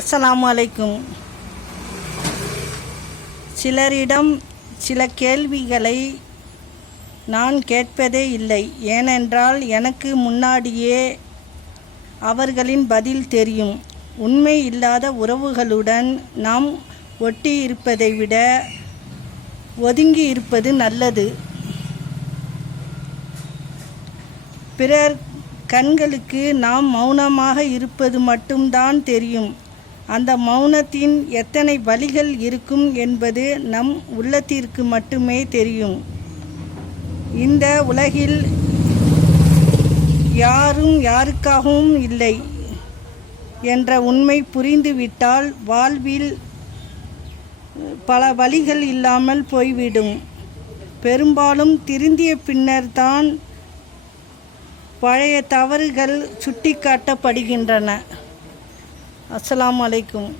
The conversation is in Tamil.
அஸ்ஸலாமு அலைக்கும். சிலரிடம் சில கேள்விகளை நான் கேட்பதே இல்லை. ஏனென்றால் எனக்கு முன்னாடியே அவர்களின் பதில் தெரியும். உண்மை இல்லாத உறவுகளுடன் நாம் ஒட்டி இருப்பதை விட ஒதுங்கி இருப்பது நல்லது. பிறர் கண்களுக்கு நாம் மௌனமாக இருப்பது மட்டும்தான் தெரியும். அந்த மௌனத்தின் எத்தனை வழிகள் இருக்கும் என்பது நம் உள்ளத்திற்கு மட்டுமே தெரியும். இந்த உலகில் யாரும் யாருக்காகவும் இல்லை என்ற உண்மை புரிந்துவிட்டால் வாழ்வில் பல வழிகள் இல்லாமல் போய்விடும். பெரும்பாலும் திருந்திய பின்னர்தான் பழைய தவறுகள் சுட்டிக்காட்டப்படுகின்றன. அஸ்ஸலாமு அலைக்கும்.